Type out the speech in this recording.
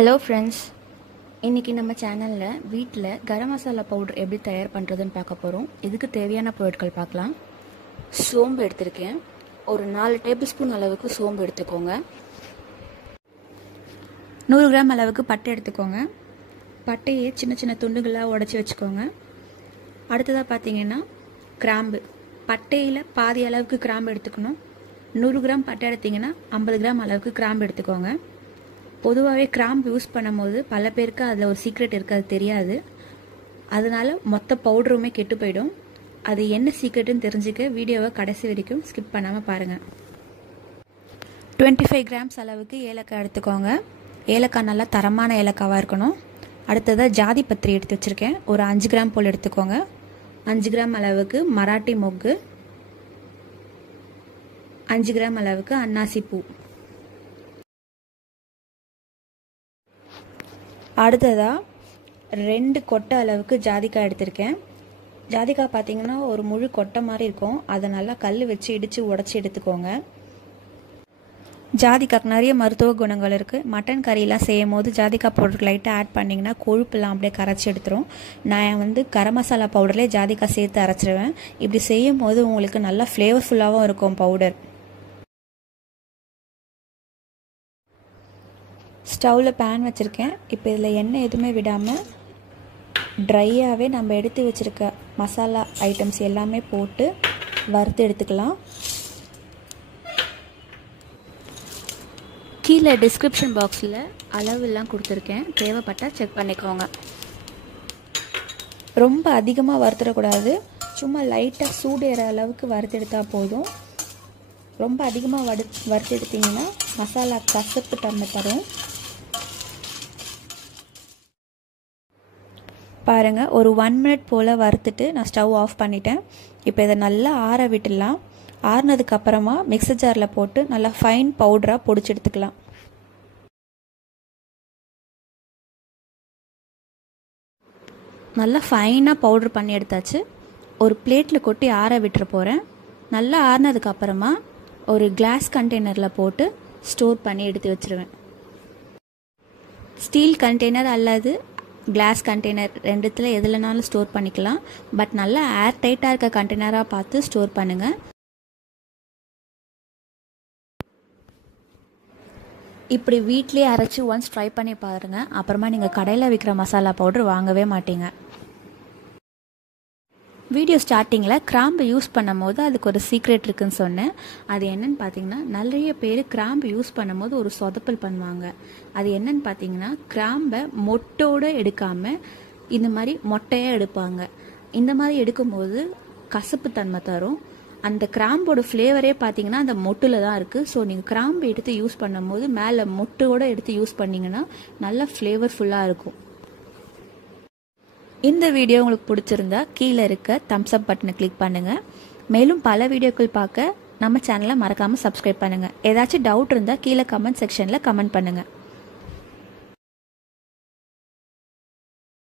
Hello friends, இன்றைக்கி நம்ம சேனலில் வீட்டில் கரம் மசாலா பவுடர் எப்படி தயார் பண்ணுறதுன்னு பார்க்க போகிறோம். இதுக்கு தேவையான பொருட்கள் பார்க்கலாம். சோம்பு எடுத்திருக்கேன். ஒரு 4 டேபிள் ஸ்பூன் அளவுக்கு சோம்பு எடுத்துக்கோங்க. 100 கிராம் அளவுக்கு பட்டை எடுத்துக்கோங்க. பட்டையை சின்ன சின்ன துண்டுகளாக உடச்சி வச்சுக்கோங்க. அடுத்ததாக பார்த்தீங்கன்னா கிராம்பு. பட்டையில் பாதி அளவுக்கு கிராம்பு எடுத்துக்கணும். 100 கிராம் பட்டை எடுத்திங்கன்னா 50 கிராம் அளவுக்கு கிராம்பு எடுத்துக்கோங்க. பொதுவாகவே கிராம்பு யூஸ் பண்ணும்போது பல பேருக்கு அதில் ஒரு சீக்ரெட் இருக்குது, அது தெரியாது. அதனால மொத்த பவுடருமே கெட்டு போயிடும். அது என்ன சீக்ரெட்டுன்னு தெரிஞ்சுக்க வீடியோவை கடைசி வரைக்கும் ஸ்கிப் பண்ணாமல் பாருங்கள். 25 கிராம்ஸ் அளவுக்கு ஏலக்காய் எடுத்துக்கோங்க. ஏலக்காய் நல்லா தரமான ஏலக்காவாக இருக்கணும். அடுத்ததாக ஜாதி பத்திரி எடுத்து வச்சுருக்கேன். ஒரு 5 கிராம் போல் எடுத்துக்கோங்க. 5 கிராம் அளவுக்கு மராட்டி மொக்கு, 5 கிராம் அளவுக்கு அன்னாசி பூ. அடுத்ததாக 2 கொட்டை அளவுக்கு ஜாதிக்காய் எடுத்திருக்கேன். ஜாதிக்காய் பார்த்தீங்கன்னா ஒரு முழு கொட்டை மாதிரி இருக்கும். அதை நல்லா கல் வச்சு இடித்து உடச்சி எடுத்துக்கோங்க. ஜாதிக்காய்க்கு நிறைய மருத்துவ குணங்கள் இருக்குது. மட்டன் கறியெலாம் செய்யும் போது ஜாதிக்காய் பவுடர் லைட்டாக ஆட் பண்ணிங்கன்னா கொழுப்பெல்லாம் அப்படியே கரைச்சி எடுத்துரும். நான் கரம் மசாலா பவுடர்லேயே ஜாதிக்காய் சேர்த்து அரைச்சிடுவேன். இப்படி செய்யும் போது உங்களுக்கு நல்லா ஃப்ளேவர்ஃபுல்லாகவும் இருக்கும் பவுடர். ஸ்டவ்வில் பேன் வச்சுருக்கேன். இப்போ இதில் எண்ணெய் எதுவுமே விடாமல் ட்ரையாகவே நம்ம எடுத்து வச்சுருக்க மசாலா ஐட்டம்ஸ் எல்லாமே போட்டு வறுத்து எடுத்துக்கலாம். கீழே டிஸ்கிரிப்ஷன் பாக்ஸில் அளவெல்லாம் கொடுத்துருக்கேன், தேவைப்பட்டால் செக் பண்ணிக்கோங்க. ரொம்ப அதிகமாக வறுத்துடக்கூடாது, சும்மா லைட்டாக சூடேற அளவுக்கு வறுத்தெடுத்தால் போதும். ரொம்ப அதிகமாக வறுத்து எடுத்திங்கன்னா மசாலா கசப்பு தன்மை தரும். பாருங்கள், ஒரு 1 மினிட் போல் வறுத்துட்டு நான் ஸ்டவ் ஆஃப் பண்ணிட்டேன். இப்போ இதை நல்லா ஆற விட்டுடலாம். ஆறுனதுக்கப்புறமா மிக்ஸர் ஜாரில் போட்டு நல்லா ஃபைன் பவுடராக பொடிச்சு எடுத்துக்கலாம். நல்லா ஃபைனாக பவுட்ரு பண்ணி எடுத்தாச்சு. ஒரு பிளேட்டில் கொட்டி ஆற விட்டுற போகிறேன். நல்லா ஆறுனதுக்கப்புறமா ஒரு கிளாஸ் கண்டெய்னரில் போட்டு ஸ்டோர் பண்ணி எடுத்து வச்சுருவேன். ஸ்டீல் கண்டெய்னர் அல்லது கிளாஸ் கண்டெய்னர் ரெண்டுத்தில் எதுலனாலும் ஸ்டோர் பண்ணிக்கலாம். பட் நல்லா ஏர் டைட்டாக இருக்க கண்டெய்னராக பார்த்து ஸ்டோர் பண்ணுங்கள். இப்படி வீட்லேயே அரைச்சி ஒன்ஸ் ட்ரை பண்ணி பாருங்கள். அப்புறமா நீங்கள் கடையில் விற்கிற மசாலா பவுடர் வாங்கவே மாட்டீங்க. வீடியோ ஸ்டார்டிங்கில் கிராம்பு யூஸ் பண்ணும் போது அதுக்கு ஒரு சீக்ரெட் இருக்குதுன்னு சொன்னேன். அது என்னன்னு பார்த்தீங்கன்னா, நிறைய பேர் கிராம்பு யூஸ் பண்ணும்போது ஒரு சொதப்பல் பண்ணுவாங்க. அது என்னன்னு பார்த்தீங்கன்னா, கிராம்பை மொட்டோடு எடுக்காமல் இந்த மாதிரி மொட்டையாக எடுப்பாங்க. இந்த மாதிரி எடுக்கும்போது கசப்பு தன்மை தரும். அந்த கிராம்போட ஃப்ளேவரே பார்த்தீங்கன்னா அந்த மொட்டில் தான் இருக்குது. ஸோ நீங்கள் கிராம்பு எடுத்து யூஸ் பண்ணும்போது மேலே மொட்டோடு எடுத்து யூஸ் பண்ணிங்கன்னா நல்லா ஃப்ளேவர்ஃபுல்லாக இருக்கும். இந்த வீடியோ உங்களுக்கு பிடிச்சிருந்தா கீழே இருக்க தம்ஸ் அப் பட்டனை கிளிக் பண்ணுங்கள். மேலும் பல வீடியோக்கள் பார்க்க நம்ம சேனலை மறக்காமல் சப்ஸ்கிரைப் பண்ணுங்கள். ஏதாச்சும் டவுட் இருந்தால் கீழே கமெண்ட் செக்ஷனில் கமெண்ட் பண்ணுங்கள்.